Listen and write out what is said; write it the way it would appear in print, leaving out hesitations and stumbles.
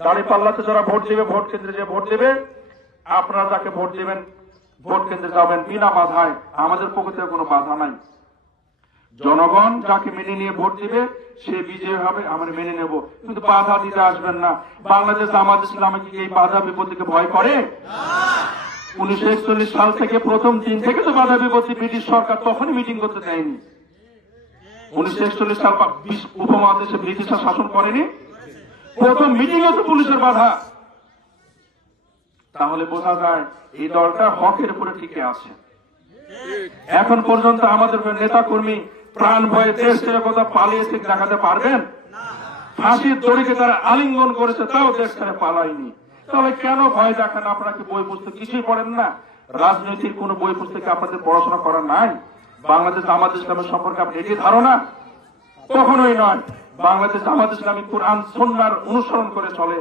দাঁড়িপাল্লাতে যারা ভোট দেবে, ভোট কেন্দ্রে যে ভোট দেবে, আপনারা যাকে ভোট দেবেন ভোট কেন্দ্রে যাবেন বিনা বাধায়, আমাদের পক্ষ থেকে কোনো বাধা নাই। জনগণ যাকে মেনে নিয়ে ভোট দিবে সে বিজয়ী হবে, আমরা মেনে নেব, কিন্তু বাধা দিতে আসবেন না। বাংলাদেশ জামাত ইসলামী কি এই বাধা বিপত্তিকে ভয় করে? 1941 সাল থেকে প্রথম দিন থেকে তো বাধা বিপত্তি ব্রিটিশ সরকার তখনই মিটিং করতে দেয়নি। 1941 সাল উপমহাদেশে ব্রিটিশরা শাসন করেনি, প্রথম মিটিং হতো পুলিশের বাধা। তাহলে বোঝা যায় এই দলটা হকের উপরে টিকে আছে। এখন পর্যন্ত আমাদের নেতা কর্মী প্রাণ ভয়ে দেশ ছেড়ে কোথাও পালিয়েছে দেখাতে পারবেন? ফাঁসির দড়িকে তারা আলিঙ্গন করেছে, তাও দেশ ছেড়ে পালায়নি। তাহলে কেন ভয় দেখান? আপনারা কি বই পুস্তক কিছুই পড়েন না? রাজনৈতিক কোন বই পুস্তকে আপনাদের পড়াশোনা করা নাই? বাংলাদেশ জামাত ইসলামের সম্পর্কে আপনার এটি ধারণা? কখনোই নয়। বাংলাদেশ জামাত ইসলামী কুরআন সুন্নাহর অনুসরণ করে চলে।